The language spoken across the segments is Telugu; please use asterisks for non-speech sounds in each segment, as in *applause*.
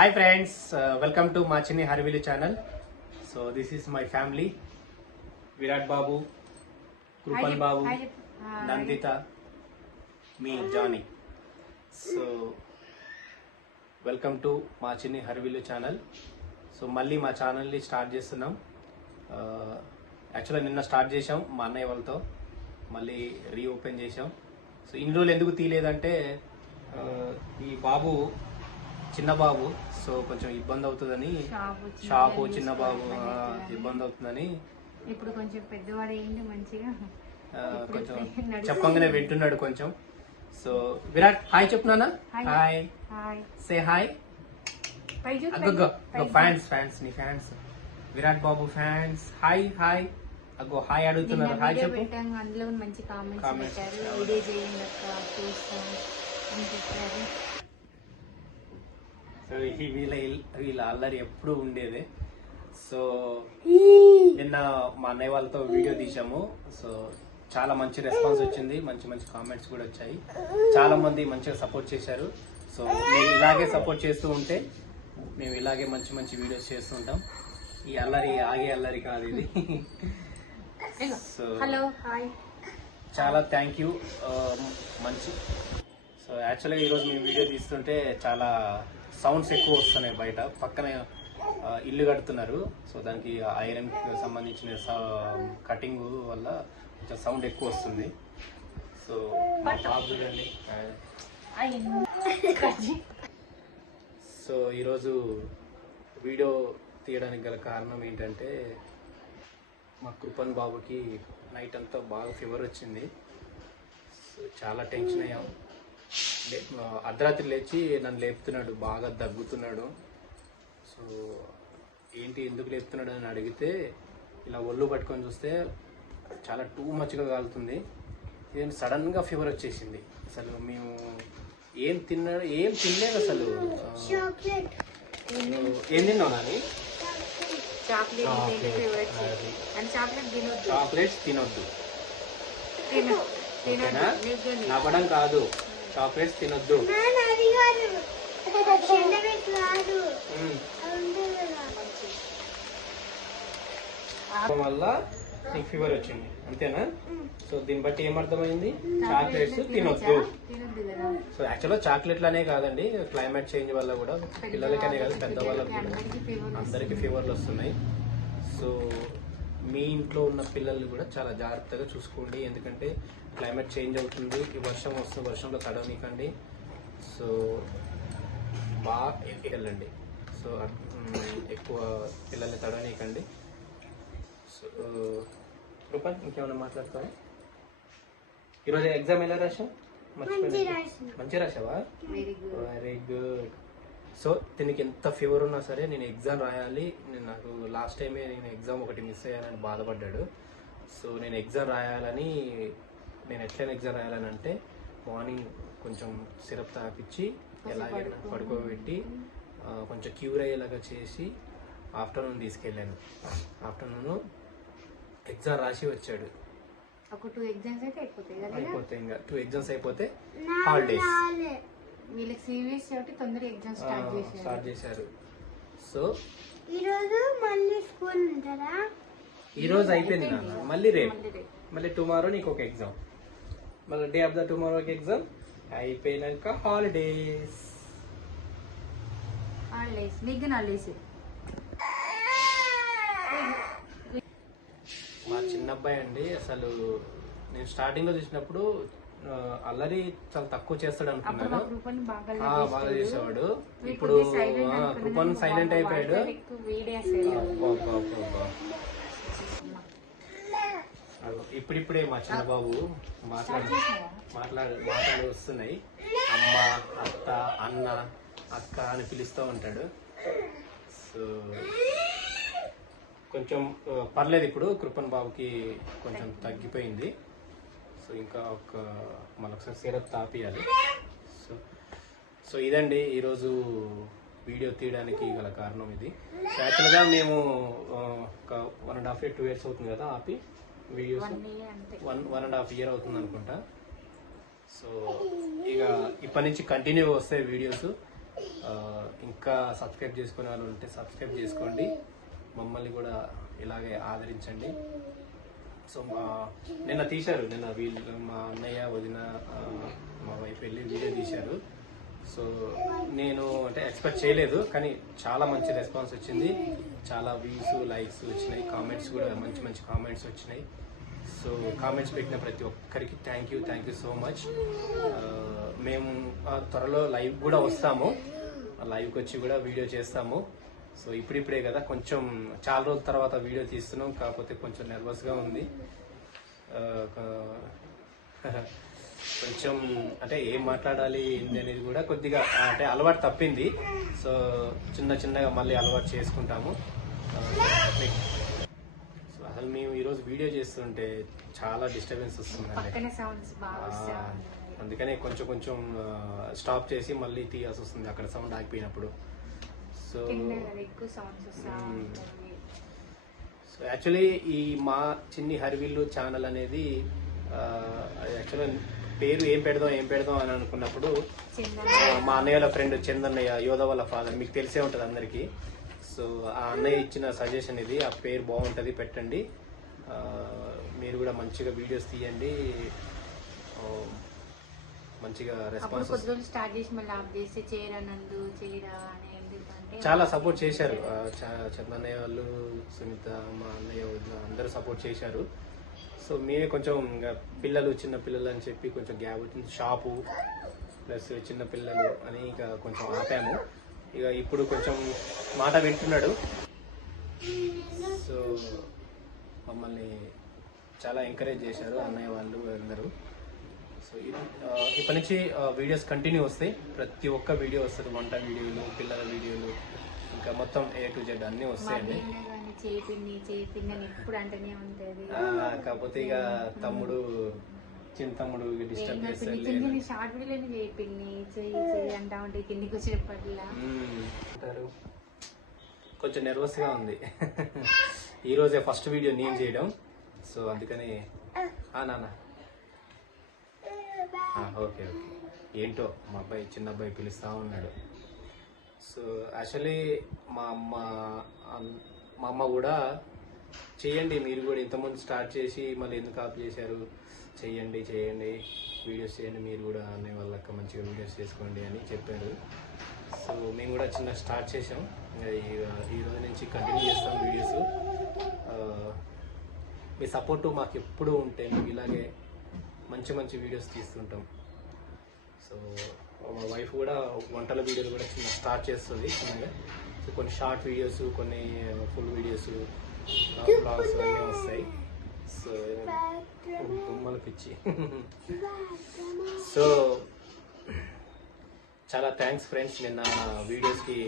హాయ్ ఫ్రెండ్స్ వెల్కమ్ టు మా చిన్ని హరివిలు channel so this is my family Virat Babu Krupan Babu Nandita me Johnny so welcome to మా చిన్ని హరివిలు ఛానల్ సో మళ్ళీ మా ఛానల్ని స్టార్ట్ చేస్తున్నాం. యాక్చువల్గా నిన్న స్టార్ట్ చేసాం మా అన్నయ్య వాళ్ళతో. మళ్ళీ రీఓపెన్ చేసాం సో ఇన్ని రోజులు ఎందుకు తీయలేదంటే ఆ, ఈ బాబు చిన్న బాబు సో కొంచెం ఇబ్బంది అవుతుందని షాపు చిన్న షాపు బిజినెస్ చిన్న బాబు అట్లా ఆ, చేస్తున్నాను. ఇబ్బంది అవుతుందని ఇప్పుడు కొంచెం పెద్దవాడు ఏంటి మంచిగా కొంచెం. చెప్పంగానే వింటున్నాడు కొంచెం. సో విరాట్ హాయ్ చెప్తున్నానా. Hi. Say hi. అగ్గో. Fans fans నీ fans Virat Babu fans hi hi అగ్గో hi అడుగుతున్నారు. హాయ్ చెప్పు. అందులో మంచి కామెంట్స్ పెట్టారు. వీడియో చేయండి అక్క చూస్తాం అని చెప్పారు. సో వీళ్ళ వీళ్ళ అల్లరి ఎప్పుడు ఉండేదే. సో నిన్న మా అన్నయ్య వాళ్ళతో వీడియో తీసాము సో చాలా మంచి రెస్పాన్స్ వచ్చింది. మంచి మంచి కామెంట్స్ కూడా వచ్చాయి. చాలా మంది మంచిగా సపోర్ట్ చేశారు. సో మీరు ఇలాగే సపోర్ట్ చేస్తూ ఉంటే మేము ఇలాగే మంచి మంచి వీడియోస్ చేస్తూ ఉంటాం. ఈ అల్లరి ఆగే అల్లరి కాదు ఇది. So hello hi. చాలా థ్యాంక్ యూ మంచి. సో యాక్చువల్గా ఈరోజు మేము వీడియో తీస్తుంటే చాలా సౌండ్స్ ఎక్కువ వస్తున్నాయి బయట. పక్కన ఇల్లు కడుతున్నారు. సో దానికి ఐరన్ సంబంధించిన కటింగ్ వల్ల కొంచెం సౌండ్ ఎక్కువ వస్తుంది. సో మా బాబు సో ఈరోజు వీడియో తీయడానికి గల కారణం ఏంటంటే మా కృపన్ బాబుకి నైట్ అంతా బాగా ఫీవర్ వచ్చింది. సో చాలా టెన్షన్ అయ్యాం. అర్ధరాత్రి లేచి నన్ను లేపుతున్నాడు బాగా దగ్గుతున్నాడు. సో ఏంటి ఎందుకు లేపుతున్నాడు అని అడిగితే ఇలా ఒళ్ళు పట్టుకొని చూస్తే చాలా టూ మచ్గా కాలుతుంది. ఇదేంటి సడన్గా ఫీవర్ వచ్చేసింది. అసలు మేము ఏం తిన్నాడు ఏం తినలేదు అసలు. ఏం తిన్నావు నాని? చాక్లెట్స్ తినొద్దు. తినొద్దు. కాదు. చాక్లెట్స్ తినొద్దు. వల్ల నీకు ఫీవర్ వచ్చింది. అంతేనా? సో దీన్ని బట్టి ఏమర్థమైంది? చాక్లెట్స్ తినొద్దు. సో యాక్చువల్గా చాక్లెట్లనే కాదండి క్లైమేట్ చేంజ్ వల్ల కూడా పిల్లలకనే కాదు పెద్దవాళ్ళకి కూడా. అందరికీ ఫీవర్లు వస్తున్నాయి. సో మీ ఇంట్లో ఉన్న పిల్లల్ని కూడా చాలా జాగ్రత్తగా చూసుకోండి. ఎందుకంటే క్లైమేట్ చేంజ్ అవుతుంది. ఈ వర్షం వస్తుంది. వర్షంలో తడవనికండి సో బాగా వెళ్ళండి సో ఎక్కువ పిల్లల్ని తడవనీకండి సో రూపన్ ఇంకేమైనా మాట్లాడుకోవాలి ఈరోజు ఎగ్జామ్ ఎలా రాసావా very good very good so దీనికి ఎంత ఫీవర్ ఉన్నా సరే నేను ఎగ్జామ్ రాయాలి. నేను నాకు లాస్ట్ టైమే నేను ఎగ్జామ్ ఒకటి మిస్ అయ్యానని బాధపడ్డాడు. సో నేను ఎగ్జామ్ రాయాలని నేను ఎట్లయినా ఎగ్జామ్ రాయాలని అంటే మార్నింగ్ కొంచెం సిరప్ తాపిచ్చి ఎలాగైనా పడుకోబెట్టి కొంచెం క్యూర్ అయ్యేలాగా చేసి ఆఫ్టర్నూన్ తీసుకెళ్ళాను. ఆఫ్టర్నూన్ ఎగ్జామ్ రాసి వచ్చాడు. ఒక టూ ఎగ్జామ్స్ అయితే అయిపోతాయి ఇంకా. టూ ఎగ్జామ్స్ అయిపోతే హాలిడేస్ వీళ్ళకి సీరియస్ కాబట్టి తొందరగా ఎగ్జామ్ స్టార్ట్ చేశారు స్టార్ట్ చేశారు. సో ఈరోజు మళ్ళీ స్కూల్ ఉంటుందా? ఈ రోజు అయిపోయింది నాన్న. మళ్ళీ రేపు. మళ్ళీ రేపు. మళ్ళీ టుమారో నీకు ఒక ఎగ్జామ్ మళ్ళీ డే ఆఫ్ ద టుమారో ఒక ఎగ్జామ్ అయిపోయినాక హాలిడేస్ హాలిడేస్ నీకు హాలిడేస్ మా చిన్న అబ్బాయి అండి అసలు నేను స్టార్టింగ్లో చూసినప్పుడు అల్లరి చాలా తక్కువ చేస్తాడు అనుకున్నాను గ్రూప్ బాగా చేసేవాడు. వీడు ఇప్పుడు. కృపన్ సైలెంట్ అయిపోయాడు. ఇప్పుడిప్పుడే మా చిన్న బాబు మాట్లాడు మాట్లాడు మాటలు వస్తున్నాయి. అమ్మ అత్త అన్న అక్క అని పిలుస్తూ ఉంటాడు. సో కొంచెం పర్లేదు ఇప్పుడు కృపన్ బాబుకి కొంచెం తగ్గిపోయింది. సో ఇంకా ఒక మళ్ళొకసారి సిరప్ తాపియాలి. సో సో ఇదండి ఈరోజు వీడియో తీయడానికి గల కారణం ఇది. సో యాక్చువల్గా మేము ఒక one and half year two years అవుతుంది కదా ఆపి videos one one and half year అవుతుంది అనుకుంటా. సో ఇక ఇప్పటి నుంచి కంటిన్యూ వస్తాయి వీడియోస్ ఇంకా సబ్స్క్రైబ్ చేసుకునే వాళ్ళు ఉంటే సబ్స్క్రైబ్ చేసుకోండి. మమ్మల్ని కూడా ఇలాగే ఆదరించండి. సో మా నిన్న తీశారు. నిన్న వీళ్ళు మా అన్నయ్య వదిన మా వైఫ్ వెళ్ళి వీడియో తీశారు. సో నేను అంటే ఎక్స్పెక్ట్ చేయలేదు కానీ చాలా మంచి రెస్పాన్స్ వచ్చింది. చాలా వ్యూస్ లైక్స్ వచ్చినాయి. కామెంట్స్ కూడా మంచి మంచి కామెంట్స్ వచ్చినాయి. సో కామెంట్స్ పెట్టిన ప్రతి ఒక్కరికి thank you thank you so much మేము ఆ, త్వరలో లైవ్ కూడా వస్తాము. లైవ్కి వచ్చి కూడా వీడియో చేస్తాము. సో ఇప్పుడిప్పుడే కదా కొంచెం చాలా రోజుల తర్వాత వీడియో తీస్తున్నాం కాకపోతే కొంచెం నర్వస్గా ఉంది. *laughs* కొంచెం అంటే ఏం మాట్లాడాలి ఏంది అనేది కూడా కొద్దిగా అంటే అలవాటు తప్పింది. సో చిన్న చిన్నగా మళ్ళీ అలవాటు చేసుకుంటాము. సో అసలు మేము ఈరోజు వీడియో చేస్తుంటే చాలా డిస్టర్బెన్స్ వస్తుందండి. అందుకనే కొంచెం కొంచెం స్టాప్ చేసి మళ్ళీ తీయాల్సి వస్తుంది. అక్కడ సౌండ్ ఆగిపోయినప్పుడు. సో ఎక్కువ వస్తా సో యాక్చువల్లీ ఈ మా చిన్ని హరివిల్లు ఛానల్ అనేది యాక్చువల్గా పేరు ఏం పెడదాం ఏం పెడదాం అని అనుకున్నప్పుడు మా అన్నయ్యల ఫ్రెండ్ చందన్నయ్య యోధ వాళ్ళ ఫాదర్ మీకు తెలిసే ఉంటుంది అందరికీ. సో ఆ అన్నయ్య ఇచ్చిన సజెషన్ ఇది ఆ పేరు బాగుంటుంది పెట్టండి. మీరు కూడా మంచిగా వీడియోస్ తీయండి. మంచిగా రెస్పాన్స్ స్టార్ట్ చేసి మళ్ళీ చేయరా నందు చేయరా అని చాలా సపోర్ట్ చేశారు. చందన్నయ్య వాళ్ళు సునీత మా అన్నయ్య అందరూ సపోర్ట్ చేశారు. సో మేమే కొంచెం ఇంకా పిల్లలు చిన్న పిల్లలు అని చెప్పి కొంచెం గ్యాప్ వచ్చింది. షాపు ప్లస్ చిన్న పిల్లలు అని ఇక కొంచెం ఆపాము. ఇక ఇప్పుడు కొంచెం మాట వింటున్నాడు. సో మమ్మల్ని చాలా ఎంకరేజ్ చేశారు అన్నయ్య వాళ్ళు అందరూ. సో ఇప్పటి నుంచి వీడియోస్ కంటిన్యూ వస్తాయి. ప్రతి ఒక్క వీడియో వస్తుంది. వంట వీడియోలు పిల్లల వీడియోలు ఇంకా మొత్తం ఏ టు జెడ్ అన్నీ వస్తాయండి. కాకపోతే ఇక తమ్ముడు చిన్న తమ్ముడు డిస్టర్బ్ చేస్తారు షార్ట్ వీడియోలు అంటా ఉంటే కిందికి మ్మ్. అంటారు కొంచెం ఉంది. *laughs* ఈ రోజే ఫస్ట్ వీడియో నేను చేయడం. సో అందుకని ఆ నాన్న. Ah, ఓకే ఓకే ఏంటో మా అబ్బాయి చిన్న అబ్బాయి పిలుస్తా ఉన్నాడు. సో యాక్చువల్లీ మా అమ్మ మా అమ్మ కూడా చేయండి మీరు కూడా ఇంతకుముందు స్టార్ట్ చేసి మళ్ళీ ఎందుకు ఆఫ్ చేశారు? చేయండి చేయండి వీడియోస్ చేయండి మీరు కూడా అనే వాళ్ళకి మంచిగా వీడియోస్ చేసుకోండి అని చెప్పారు. సో మేము కూడా చిన్న స్టార్ట్ చేసాం ఈ- రోజు నుంచి కంటిన్యూ చేస్తాం వీడియోస్ ah, మీ సపోర్టు మాకు ఎప్పుడూ ఉంటే మీకు ఇలాగే మంచి మంచి వీడియోస్ తీస్తుంటాం. సో మా వైఫ్ కూడా వంటల వీడియోలు కూడా చిన్న స్టార్ట్ చేస్తుంది చిన్నగా. సో కొన్ని షార్ట్ వీడియోస్ కొన్ని ఫుల్ వీడియోస్ బ్లాగ్స్ అన్నీ వస్తాయి. సో బొమ్మల పిచ్చి. సో చాలా థ్యాంక్స్ ఫ్రెండ్స్ నిన్న వీడియోస్కి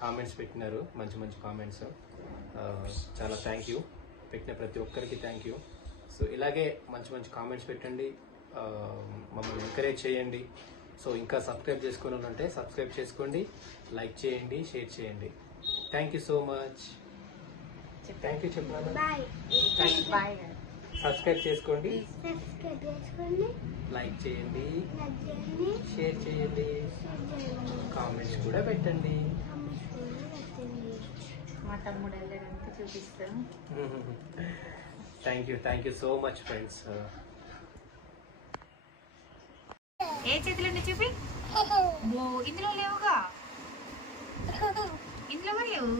కామెంట్స్ పెట్టినారు. మంచి మంచి కామెంట్స్ uh, చాలా థ్యాంక్ యూ పెట్టిన ప్రతి ఒక్కరికి థ్యాంక్ యూ సో ఇలాగే మంచి మంచి కామెంట్స్ పెట్టండి. మమ్మల్ని ఎంకరేజ్ చేయండి. సో ఇంకా సబ్స్క్రైబ్ చేసుకుని ఉంటే సబ్స్క్రైబ్ చేసుకోండి. లైక్ చేయండి షేర్ చేయండి. Thank you so much thank you చెప్పాను సబ్స్క్రైబ్ చేసుకోండి. సబ్స్క్రైబ్ చేసుకోండి. లైక్ చేయండి. షేర్ చేయండి. కామెంట్స్ కూడా పెట్టండి. మా తమ్ముడు వెళ్ళడానికి చూపిస్తాం. *laughs* Thank you thank you so much friends ఏ చేతిలో ఉంది చూపి? ఓ ఇందులో లేవుగా? *laughs* ఇందులో లేవు?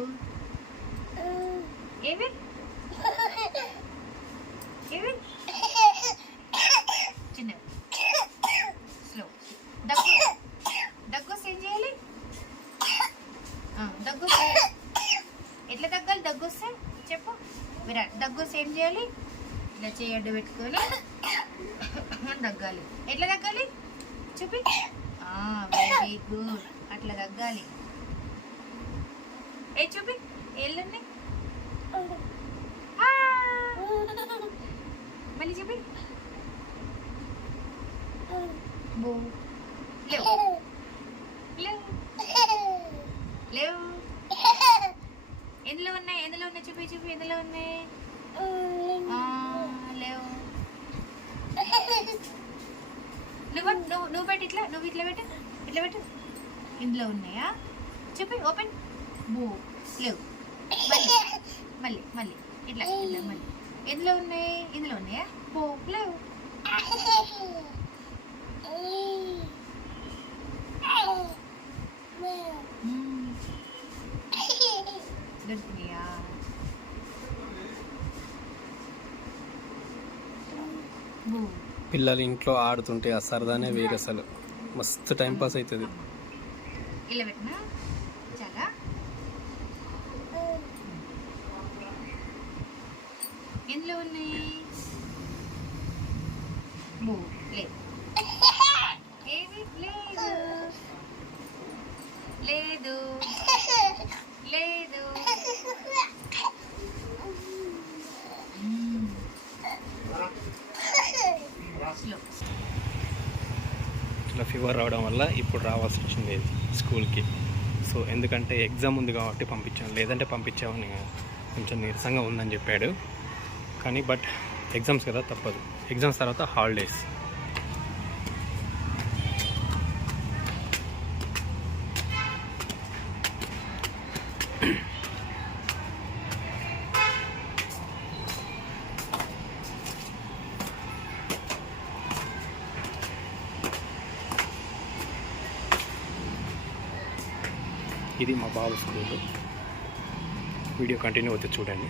ఏవి చిన్న స్లో దగ్గు దగ్గు వస్తే ఏం చేయాలి ఆ, దగ్గు వస్తే- ఎట్లా దగ్గాలి దగ్గు వస్తే చెప్పు విరాట్ దగ్గు వస్తే ఏం చేయాలి గడ్డ చేయి అడ్డు తగ్గాలి. దగ్గాలి ఎట్లా దగ్గాలి చూపి. Very good. అట్లా దగ్గాలి ఏ చూపి. ఎల్లుండి మళ్ళీ చూపి. బో. లేవు. లేవు. లేవు. ఎందులో ఉన్నాయి? ఎందులో ఉన్నాయి? చూపి చూపి. ఎందులో ఉన్నాయి ఆ, లేవు నువ్వు పెట్టి ఇట్లా నువ్వు ఇట్లా పెట్టు ఇట్లా పెట్టు. ఇందులో ఉన్నాయా? చెప్పి ఓపెన్. బూ లేవు. మళ్ళీ మళ్ళీ మళ్ళీ. ఇట్లా ఇట్లా మళ్ళీ. ఎందులో ఉన్నాయి ఇందులో ఉన్నాయా? బో లేవు. మ్మ్. దొరికినాయా? బూ. పిల్లలు ఇంట్లో ఆడుతుంటే ఆ సరదానే వేరే అసలు. మస్తు టైం పాస్ అవుతుంది ఎందులో ఉన్నాయి? ఫీవర్ రావడం వల్ల ఇప్పుడు రావాల్సి వచ్చింది స్కూల్కి. సో ఎందుకంటే ఎగ్జామ్ ఉంది కాబట్టి పంపించాను. లేదంటే పంపించామని కొంచెం నీరసంగా ఉందని చెప్పాడు. కానీ బట్ ఎగ్జామ్స్ కదా తప్పదు. ఎగ్జామ్స్ తర్వాత హాలిడేస్. ఇది మా బాబు స్కూల్. వీడియో కంటిన్యూ అవుతుంది చూడండి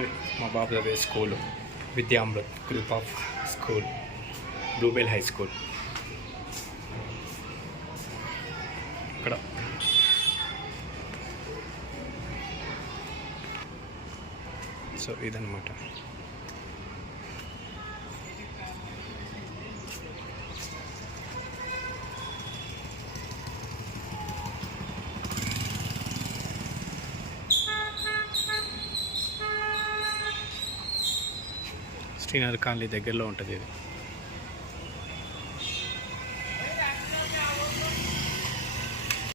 ఇది మా బాబు చదివే school Vidyamruth group of school Bluebell high school. ఇక్కడ. సో ఇదన్నమాట. శ్రీనగర్ కాలనీ దగ్గరలో ఉంటుంది ఇది.